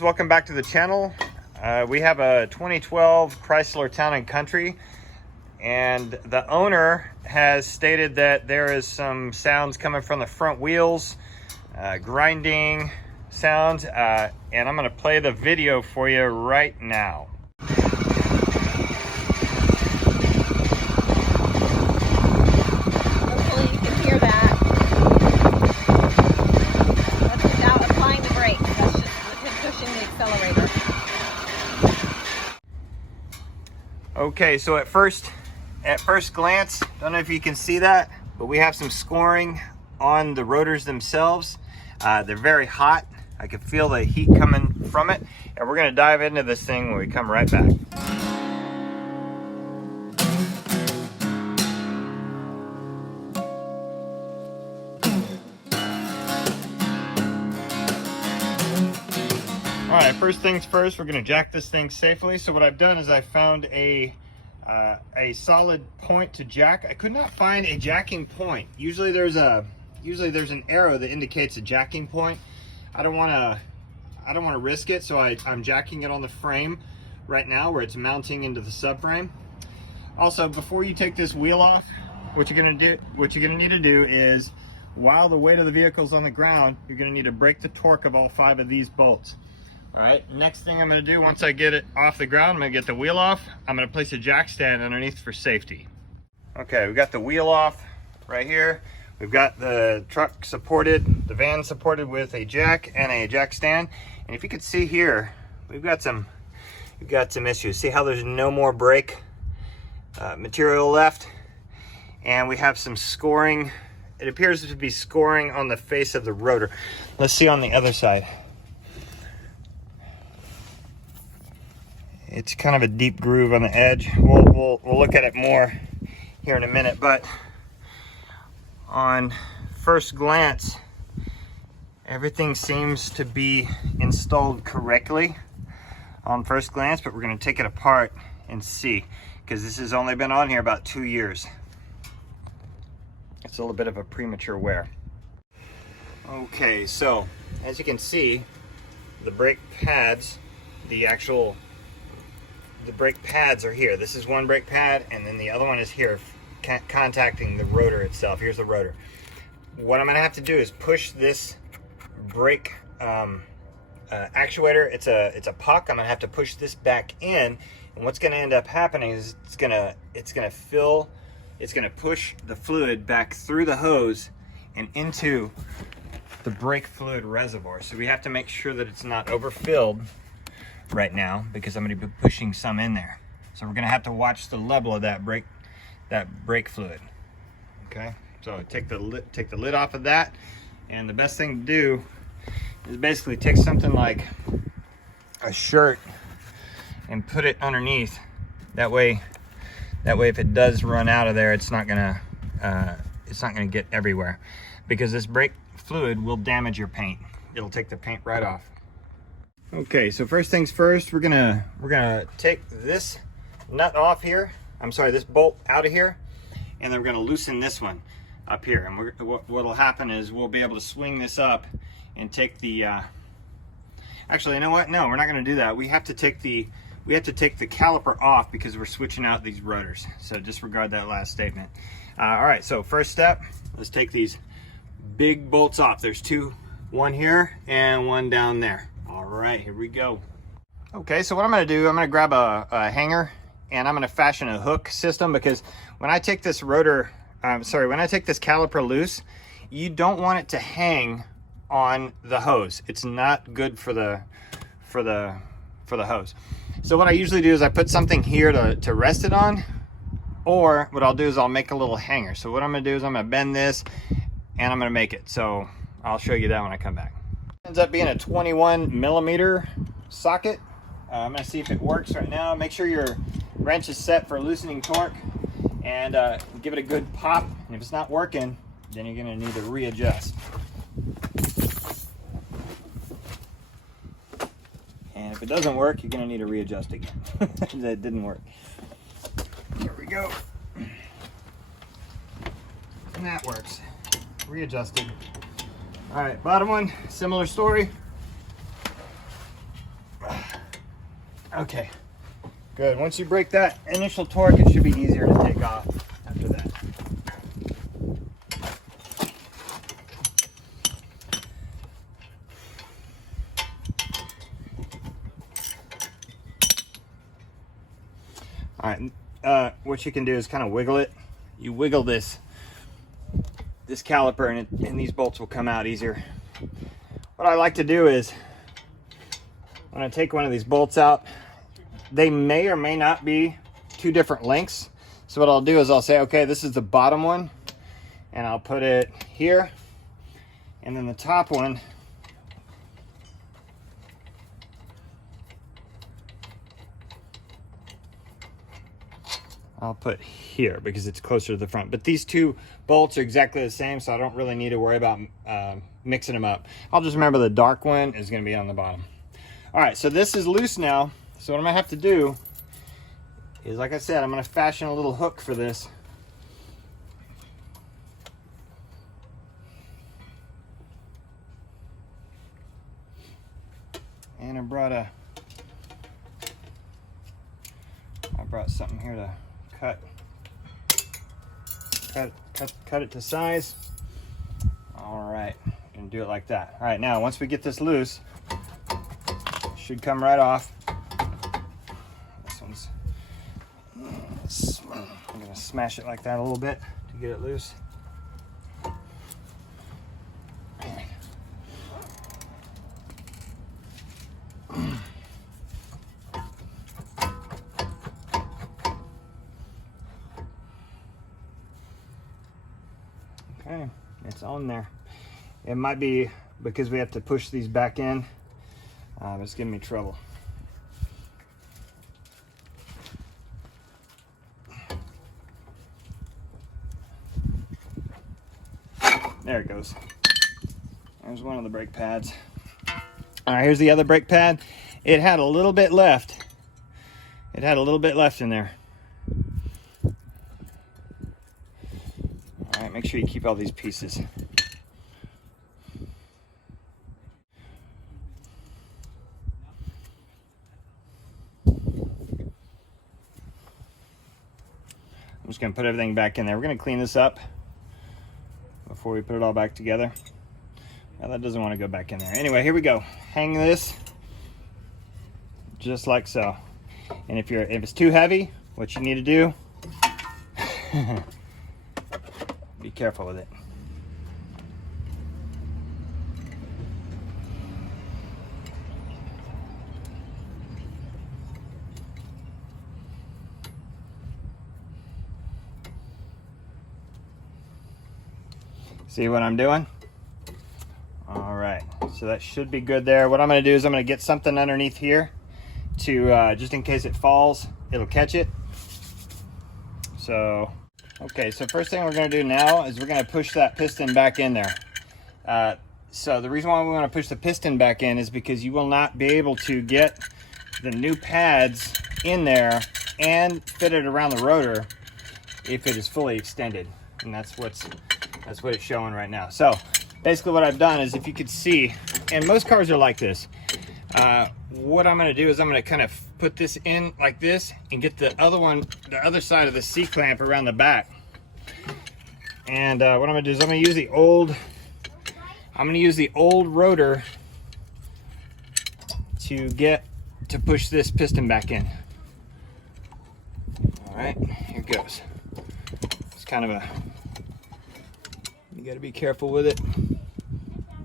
Welcome back to the channel. We have a 2012 Chrysler Town & Country, and the owner has stated that there is some sounds coming from the front wheels, grinding sounds, and I'm going to play the video for you right now. Hopefully you can hear that. That's without applying the brake. That's just him pushing the accelerator. Okay, so at first glance, don't know if you can see that, but we have some scoring on the rotors themselves. They're very hot. I can feel the heat coming from it, and we're going to dive into this thing when we come right back. All right, first things first, we're going to jack this thing safely. So what I've done is I found a solid point to jack. I could not find a jacking point. Usually there's an arrow that indicates a jacking point. I don't want to risk it, so I'm jacking it on the frame right now where it's mounting into the subframe. Also, before you take this wheel off, what you're going to need to do is, while the weight of the vehicle's on the ground, you're going to need to break the torque of all 5 of these bolts. All right, next thing I'm going to do, once I get it off the ground, I'm going to get the wheel off. I'm going to place a jack stand underneath for safety. Okay, we got the wheel off right here. We've got the truck supported, the van supported with a jack and a jack stand. And if you could see here, we've got some issues. See how there's no more brake material left? And we have some scoring. It appears to be scoring on the face of the rotor. Let's see on the other side. It's kind of a deep groove on the edge. We'll look at it more here in a minute, but on first glance, everything seems to be installed correctly on first glance, but we're going to take it apart and see, because this has only been on here about 2 years. It's a little bit of a premature wear. Okay, so as you can see, the brake pads, the brake pads are here. This is one brake pad, and then the other one is here, contacting the rotor itself. Here's the rotor. What I'm going to have to do is push this brake actuator. It's a puck. I'm going to have to push this back in, and what's going to end up happening is it's going to push the fluid back through the hose and into the brake fluid reservoir. So we have to make sure that it's not overfilled right now, because I'm going to be pushing some in there. So we're going to have to watch the level of that brake fluid. Okay, so take the lid off of that, and the best thing to do is basically take something like a shirt and put it underneath. That way if it does run out of there, it's not gonna get everywhere, because this brake fluid will damage your paint. It'll take the paint right off. Okay, so first things first, we're gonna take this nut off here. I'm sorry, this bolt out of here, and then we're going to loosen this one up here. And what'll happen is we'll be able to swing this up and take the. Actually, you know what? No, we're not going to do that. We have to take the caliper off, because we're switching out these rotors. So disregard that last statement. All right. So first step, let's take these big bolts off. There's two, one here and one down there. All right, here we go. Okay, so what I'm going to do, I'm going to grab a hanger, and I'm going to fashion a hook system, because when I take this when I take this caliper loose, you don't want it to hang on the hose. It's not good for the hose. So what I usually do is I put something here to rest it on, or what I'll do is I'll make a little hanger. So what I'm going to do is I'm going to bend this, and I'm going to make it. So I'll show you that when I come back. It ends up being a 21mm socket. I'm going to see if it works right now. Make sure your wrench is set for loosening torque, and give it a good pop. And if it's not working, then you're going to need to readjust. And if it doesn't work, you're going to need to readjust again. That didn't work. Here we go. And that works. Readjusted. All right, bottom one, similar story. Okay, good. Once you break that initial torque, it should be easier to take off after that. All right, what you can do is kind of wiggle it. You wiggle this caliper and these bolts will come out easier. What I like to do is, when I take one of these bolts out, they may or may not be two different lengths. So what I'll do is I'll say, okay, this is the bottom one, and I'll put it here, and then the top one, I'll put here because it's closer to the front. But these two bolts are exactly the same, so I don't really need to worry about mixing them up. I'll just remember the dark one is going to be on the bottom. All right, so this is loose now. So what I'm going to have to do is, like I said, I'm going to fashion a little hook for this. And I brought something here to cut it to size. All right, and do it like that. All right, now once we get this loose, it should come right off. I'm gonna smash it like that a little bit to get it loose. Okay, it's on there. It might be because we have to push these back in. It's giving me trouble. There it goes. There's one of the brake pads. All right, here's the other brake pad. It had a little bit left. It had a little bit left in there. All right, make sure you keep all these pieces. I'm just gonna put everything back in there. We're gonna clean this up before we put it all back together. Well, that doesn't want to go back in there. Anyway, here we go. Hang this just like so. And if it's too heavy, what you need to do, be careful with it. See what I'm doing? All right, so that should be good there. What I'm gonna do is I'm gonna get something underneath here to, just in case it falls, it'll catch it. So, okay, so first thing we're gonna do now is we're gonna push that piston back in there. So the reason why we wanna push the piston back in is because you will not be able to get the new pads in there and fit it around the rotor if it is fully extended. And that's what it's showing right now. So basically what I've done is, if you could see, and most cars are like this, what I'm going to do is I'm going to kind of put this in like this and get the other side of the C-clamp around the back. And what I'm going to do is I'm going to use the old rotor to push this piston back in. All right, here it goes. It's kind of you got to be careful with it,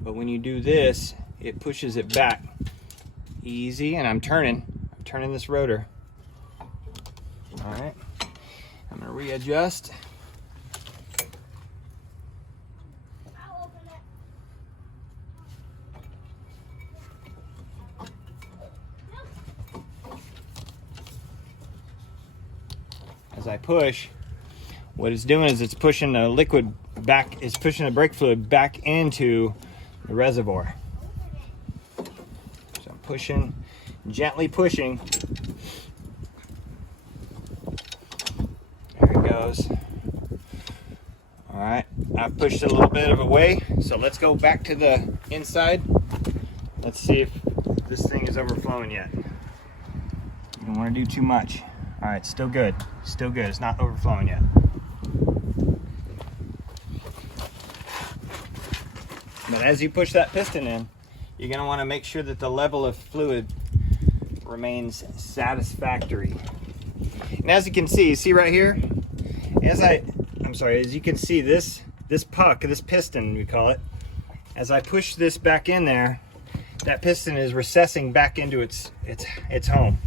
but when you do this, it pushes it back easy. And I'm turning this rotor. All right, I'm going to readjust. As I push, what it's doing is it's pushing the liquid back, it's pushing the brake fluid back into the reservoir. So I'm pushing, gently pushing. There it goes. All right, I've pushed it a little bit of a way, so let's go back to the inside. Let's see if this thing is overflowing yet. You don't want to do too much. All right, still good. Still good. It's not overflowing yet. But as you push that piston in, you're going to want to make sure that the level of fluid remains satisfactory. And as you can see right here, as you can see this puck, this piston we call it, as I push this back in there, that piston is recessing back into its home.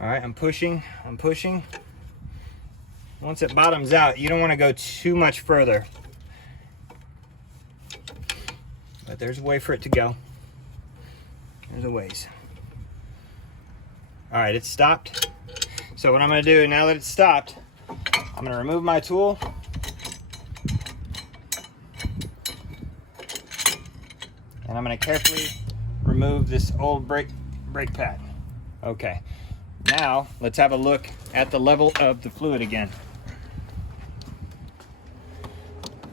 All right, I'm pushing. Once it bottoms out, you don't want to go too much further. But there's a way for it to go. There's a ways. All right, it's stopped. So what I'm going to do now that it's stopped, I'm going to remove my tool. And I'm going to carefully remove this old brake pad. Okay. Now, let's have a look at the level of the fluid again.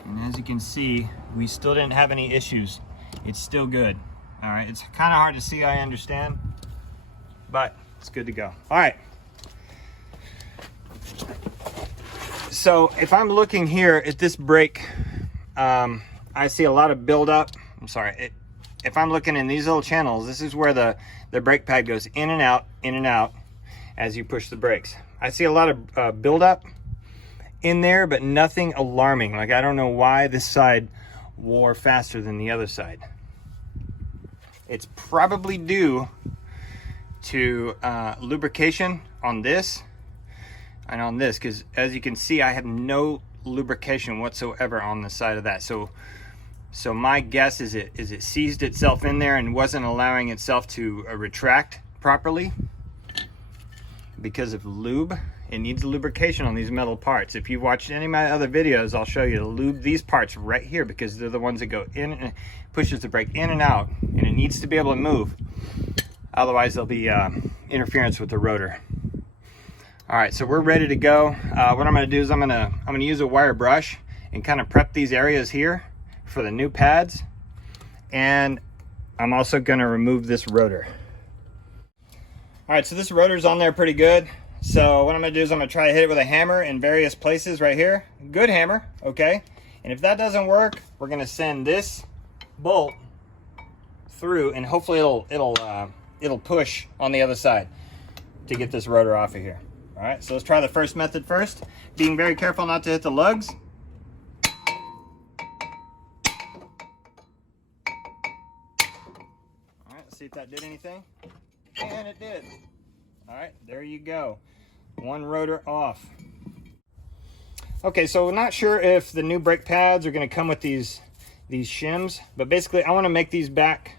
And as you can see, we still didn't have any issues. It's still good. All right, it's kind of hard to see, I understand, but it's good to go. All right. So if I'm looking here at this brake, I see a lot of buildup. I'm sorry. If I'm looking in these little channels, this is where the brake pad goes in and out as you push the brakes. I see a lot of buildup in there, but nothing alarming. Like, I don't know why this side wore faster than the other side. It's probably due to lubrication on this and on this, because as you can see, I have no lubrication whatsoever on the side of that. So my guess is it seized itself in there and wasn't allowing itself to retract properly because of lube. It needs lubrication on these metal parts. If you've watched any of my other videos, I'll show you to lube these parts right here, because they're the ones that go in and pushes the brake in and out, and it needs to be able to move. Otherwise, there'll be interference with the rotor. All right, so we're ready to go. What I'm going to do is I'm going to use a wire brush and kind of prep these areas here for the new pads, and I'm also going to remove this rotor. All right, so this rotor's on there pretty good. So what I'm going to do is I'm going to try to hit it with a hammer in various places right here. Good hammer, okay? And if that doesn't work, we're going to send this bolt through, and hopefully it'll push on the other side to get this rotor off of here. All right, so let's try the first method first, being very careful not to hit the lugs. All right, let's see if that did anything. And it did. All right, there you go. One rotor off. Okay, so we're not sure if the new brake pads are going to come with these shims, but basically I want to make these back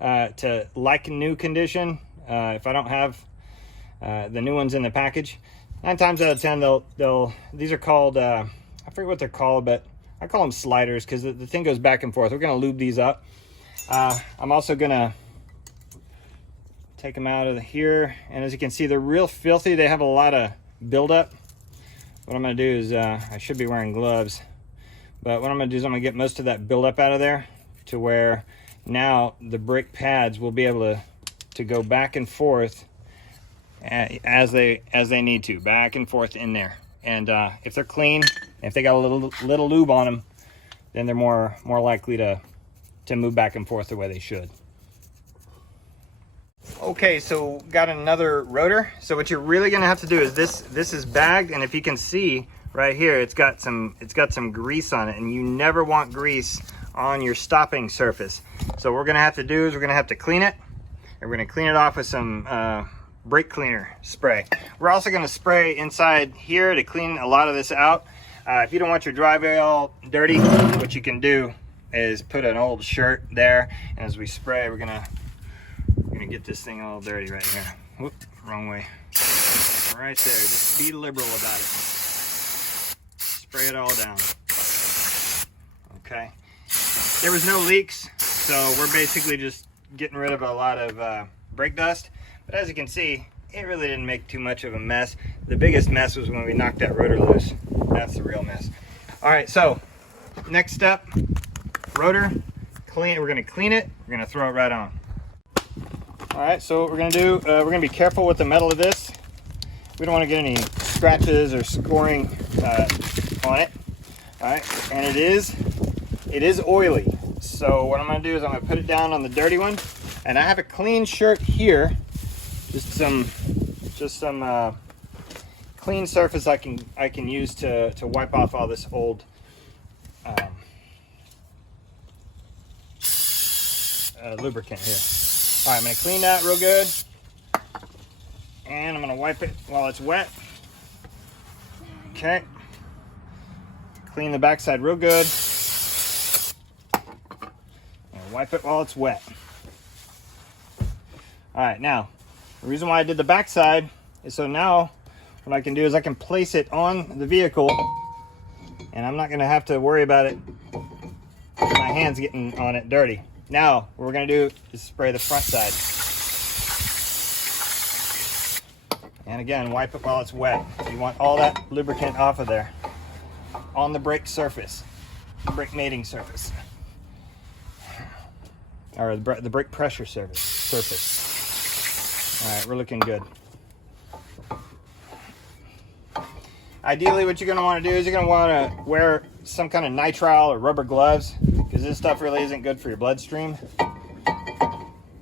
to like new condition. If I don't have the new ones in the package, 9 times out of 10 these are called I forget what they're called, but I call them sliders, because the thing goes back and forth. We're going to lube these up. I'm also going to take them out of here, and as you can see, they're real filthy. They have a lot of buildup. What I'm going to do is I should be wearing gloves, but what I'm going to do is I'm going to get most of that buildup out of there, to where now the brake pads will be able to go back and forth as they need to, back and forth in there. And if they're clean, if they got a little lube on them, then they're more likely to move back and forth the way they should. Okay, so got another rotor. So what you're really going to have to do is this is bagged, and if you can see right here, it's got some grease on it, and you never want grease on your stopping surface. So what we're going to have to do is we're going to have to clean it, and we're going to clean it off with some brake cleaner spray. We're also going to spray inside here to clean a lot of this out. If you don't want your driveway all dirty, what you can do is put an old shirt there, and as we spray, we're gonna get this thing all dirty right here. Whoop, wrong way. Right there, just be liberal about it. Spray it all down. Okay. There was no leaks, so we're basically just getting rid of a lot of brake dust. But as you can see, it really didn't make too much of a mess. The biggest mess was when we knocked that rotor loose. That's the real mess. All right, so next step, rotor, clean. We're gonna clean it. We're gonna throw it right on. All right, so what we're gonna do, we're gonna be careful with the metal of this. We don't want to get any scratches or scoring on it. All right, and it is oily. So what I'm gonna do is I'm gonna put it down on the dirty one, and I have a clean shirt here, just some clean surface I can use to wipe off all this old lubricant here. All right, I'm gonna clean that real good, and I'm gonna wipe it while it's wet. Okay, clean the backside real good, and wipe it while it's wet. All right, now the reason why I did the backside is so now what I can do is I can place it on the vehicle, and I'm not gonna have to worry about it, my hands getting on it dirty. Now, what we're gonna do is spray the front side. And again, wipe it while it's wet. You want all that lubricant off of there, on the brake surface, the brake mating surface, or the brake pressure surface. All right, we're looking good. Ideally, what you're gonna wanna do is you're gonna wanna wear some kind of nitrile or rubber gloves, because this stuff really isn't good for your bloodstream,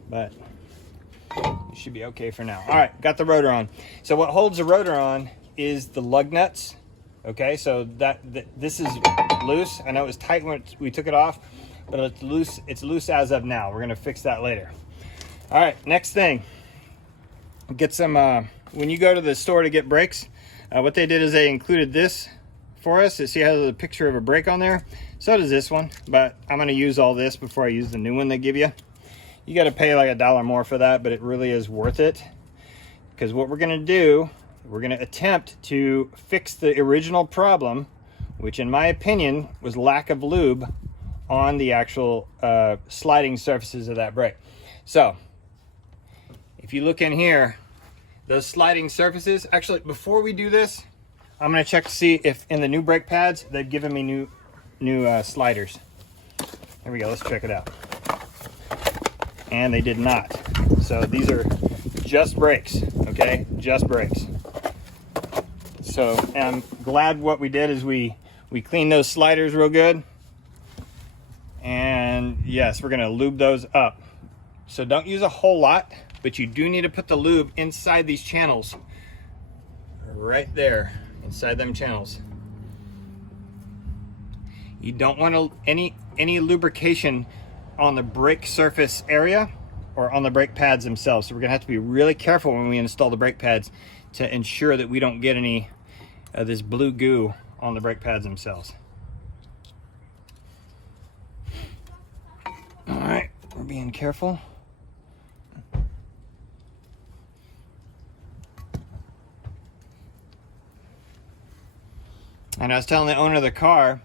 but you should be okay for now. All right, got the rotor on. So what holds the rotor on is the lug nuts. Okay, so this is loose. I know it was tight when we took it off, but it's loose. It's loose as of now. We're gonna fix that later. All right, next thing, get some, when you go to the store to get brakes, what they did is they included this for us. See how there's a picture of a brake on there? So does this one, but I'm gonna use all this before I use the new one they give you. You gotta pay like $1 more for that, but it really is worth it. Because what we're gonna do, we're gonna attempt to fix the original problem, which in my opinion was lack of lube on the actual sliding surfaces of that brake. So, if you look in here, those sliding surfaces, actually before we do this, I'm gonna check to see if in the new brake pads, they've given me new sliders. Here we go, let's check it out. And they did not. So these are just brakes, okay? Just brakes. So I'm glad what we did is we cleaned those sliders real good. And yes, we're gonna lube those up. So don't use a whole lot, but you do need to put the lube inside these channels. Right there, inside them channels. You don't want any lubrication on the brake surface area or on the brake pads themselves. So we're gonna have to be really careful when we install the brake pads to ensure that we don't get any of this blue goo on the brake pads themselves. All right, we're being careful. And I was telling the owner of the car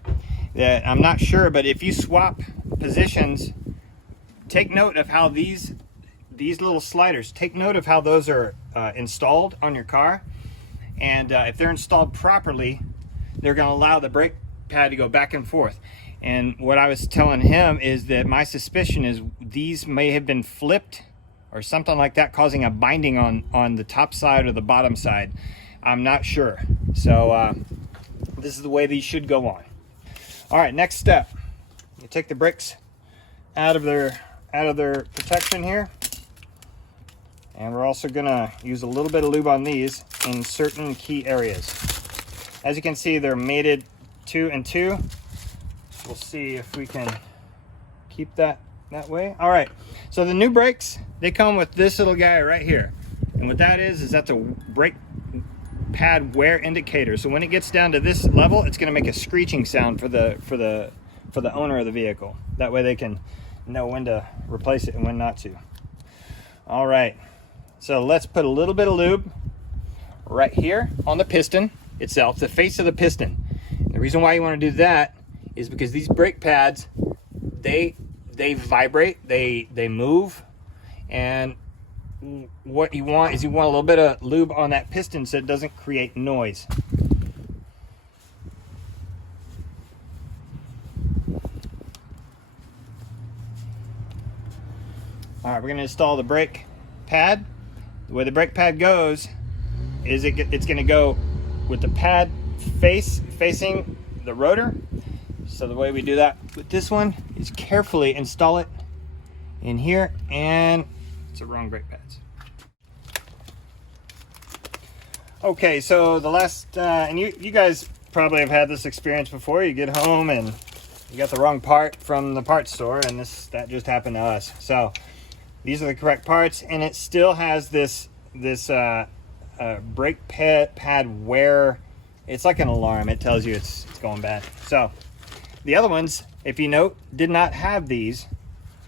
that I'm not sure, but if you swap positions, take note of how these little sliders, take note of how those are installed on your car. And if they're installed properly, they're gonna allow the brake pad to go back and forth. And what I was telling him is that my suspicion is these may have been flipped or something like that, causing a binding on the top side or the bottom side. I'm not sure. So this is the way these should go on. All right, next step. You take the brakes out of their protection here. And we're also gonna use a little bit of lube on these in certain key areas. As you can see, they're mated 2 and 2. We'll see if we can keep that way. All right, so the new brakes, they come with this little guy right here. And what that is that's a brake pad wear indicator. So when it gets down to this level, it's gonna make a screeching sound for the owner of the vehicle. That way they can know when to replace it and when not to. All right, so let's put a little bit of lube right here on the piston itself, the face of the piston. And the reason why you want to do that is because these brake pads, they vibrate, they move, and what you want is you want a little bit of lube on that piston so it doesn't create noise. All right, we're going to install the brake pad, the way the brake pad goes is it's going to go with the pad facing the rotor. So the way we do that with this one is carefully install it in here, and it's the wrong brake pads. Okay, so the last, and you guys probably have had this experience before. You get home and you got the wrong part from the parts store, and that just happened to us. So these are the correct parts, and it still has this brake pad wear. It's like an alarm. It tells you it's going bad. So the other ones, if you note, did not have these,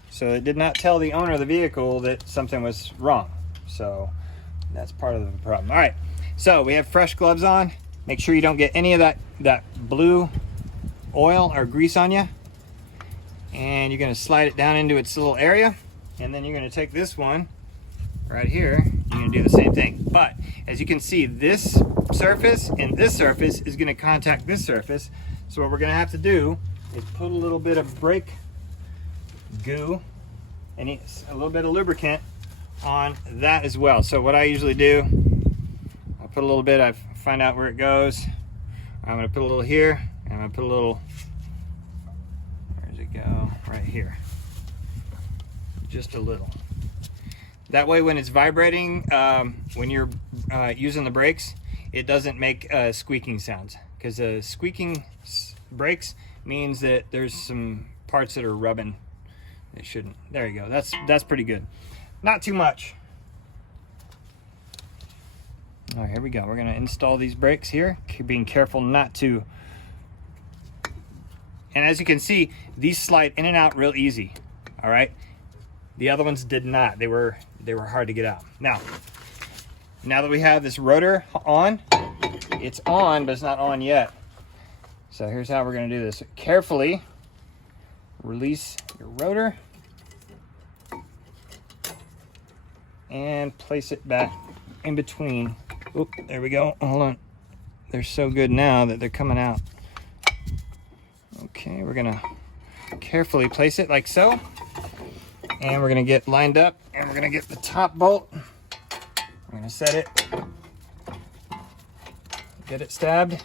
so it did not tell the owner of the vehicle that something was wrong. So that's part of the problem. All right, so we have fresh gloves on. Make sure you don't get any of that blue oil or grease on you. And you're gonna slide it down into its little area, and then you're gonna take this one right here, you're gonna do the same thing. But as you can see, this surface and this surface is gonna contact this surface. So what we're gonna have to do is put a little bit of brake goo and a little bit of lubricant on that as well. So what I usually do, I'll put a little bit, I find out where it goes. I'm gonna put a little here, and I'm gonna put a little, where does it go? Right here. Just a little. That way when it's vibrating, when you're using the brakes, it doesn't make squeaking sounds, because squeaking brakes means that there's some parts that are rubbing. It shouldn't. There you go. That's pretty good. Not too much. All right, here we go. We're gonna install these brakes here, being careful not to. And as you can see, these slide in and out real easy. All right. The other ones did not. They were hard to get out. Now that we have this rotor on, it's on, but it's not on yet. So here's how we're gonna do this. Carefully release your rotor and place it back in between. Oop, there we go. Hold on. They're so good now that they're coming out. Okay, we're gonna carefully place it like so. And we're gonna get lined up, and we're gonna get the top bolt. We're gonna set it, get it stabbed, and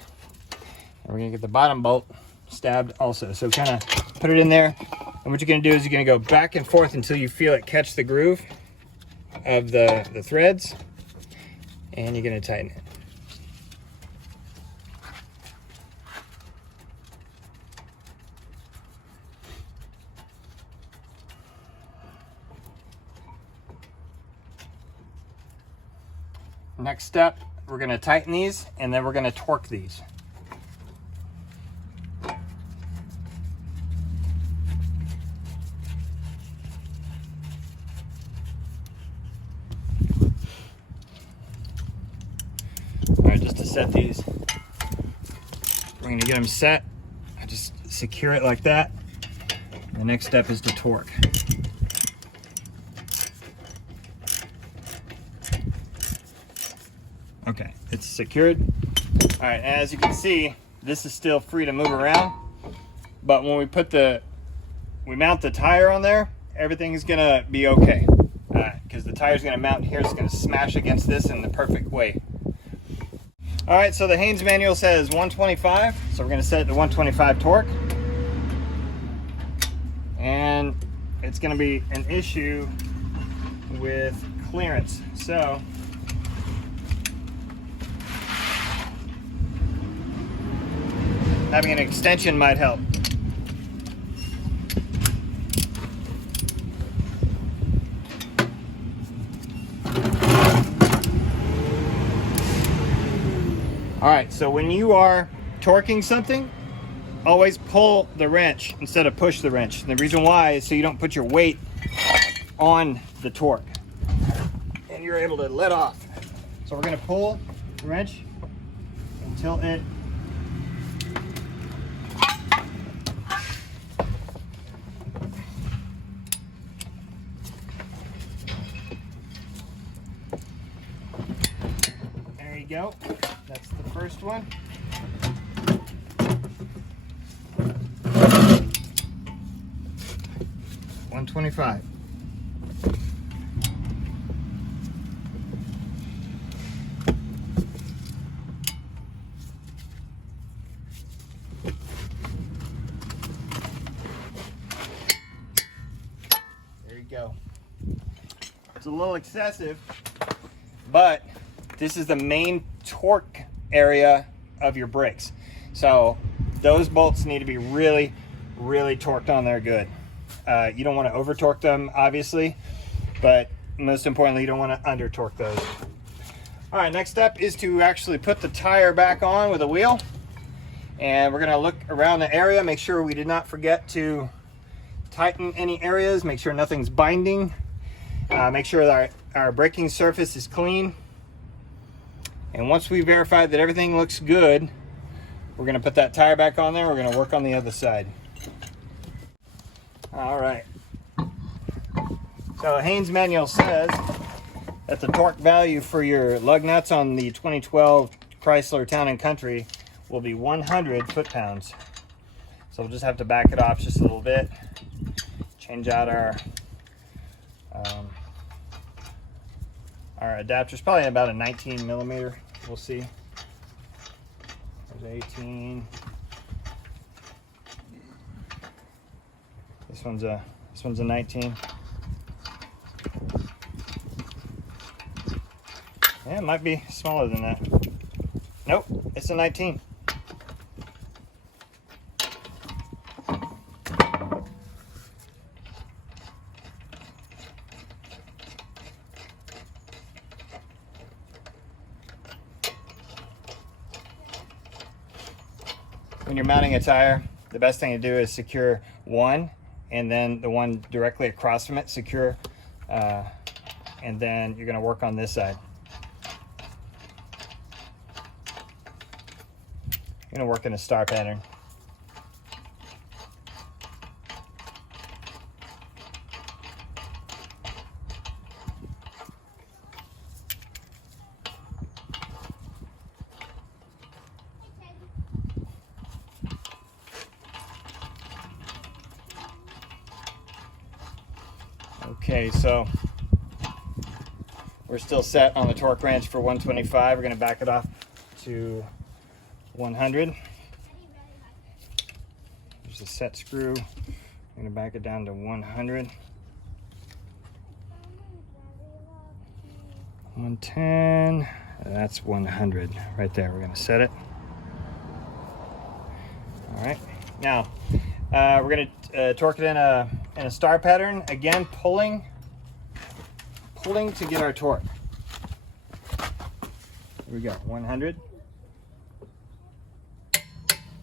we're gonna get the bottom bolt stabbed also. So kind of put it in there, and what you're gonna do is you're gonna go back and forth until you feel it catch the groove of the threads, and you're gonna tighten it. Next step, we're going to tighten these, and then we're going to torque these. All right, just to set these, we're going to get them set. I just secure it like that. The next step is to torque. Okay, it's secured. All right, and as you can see, this is still free to move around. But when we mount the tire on there, everything is gonna be okay. Because the tire's gonna mount here, it's gonna smash against this in the perfect way. All right, so the Haynes manual says 125, so we're gonna set it to 125 torque. And it's gonna be an issue with clearance. So having an extension might help. All right, so when you are torquing something, always pull the wrench instead of push the wrench. And the reason why is so you don't put your weight on the torque and you're able to let off. So we're gonna pull the wrench until it go. That's the first one. $125. little excessive, but this is the main torque area of your brakes. So those bolts need to be really, really torqued on there good. You don't want to over torque them, obviously, but most importantly, you don't want to under torque those. All right, next step is to actually put the tire back on with a wheel. And we're gonna look around the area, make sure we did not forget to tighten any areas, make sure nothing's binding, make sure that our braking surface is clean. And once we verify that everything looks good, we're gonna put that tire back on there. We're gonna work on the other side. All right. So Haynes manual says that the torque value for your lug nuts on the 2012 Chrysler Town & Country will be 100 foot-pounds. So we'll just have to back it off just a little bit. Change out our adapters, probably about a 19 millimeter. We'll see. There's 18. This one's a 19. Yeah, it might be smaller than that. Nope, it's a 19. When you're mounting a tire, the best thing to do is secure one, and then the one directly across from it, secure, and then you're gonna work on this side. You're gonna work in a star pattern. Okay, so we're still set on the torque wrench for 125. We're gonna back it off to 100. There's a set screw. I'm gonna back it down to 100. 110. That's 100 right there. We're gonna set it. All right. Now we're gonna torque it in a star pattern. Again, pulling to get our torque. Here we go. 100.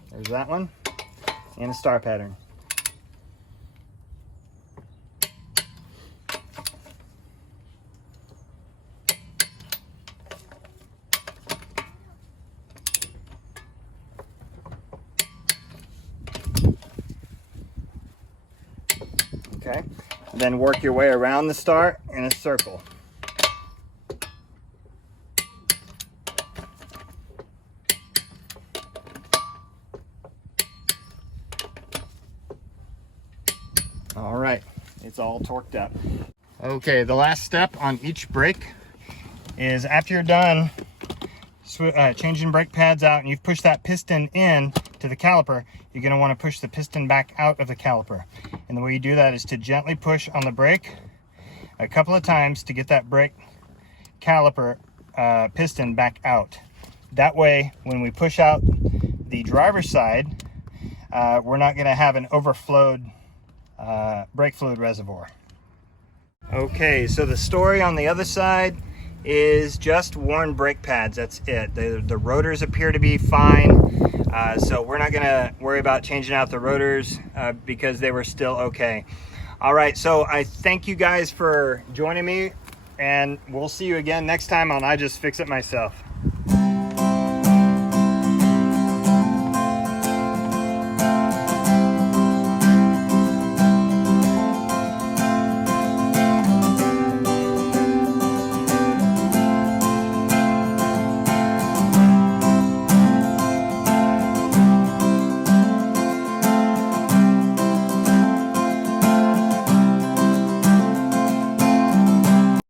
There's that one, and a star pattern. Okay, and then work your way around the star in a circle. All right, it's all torqued up. Okay, the last step on each brake is after you're done changing brake pads out and you've pushed that piston in to the caliper, you're going to want to push the piston back out of the caliper. And the way you do that is to gently push on the brake a couple of times to get that brake caliper piston back out. That way, when we push out the driver's side, we're not going to have an overflowed brake fluid reservoir. Okay, so the story on the other side is just worn brake pads. That's it. The rotors appear to be fine, so we're not gonna worry about changing out the rotors because they were still okay. All right, so I thank you guys for joining me, and we'll see you again next time on I Just Fix It Myself.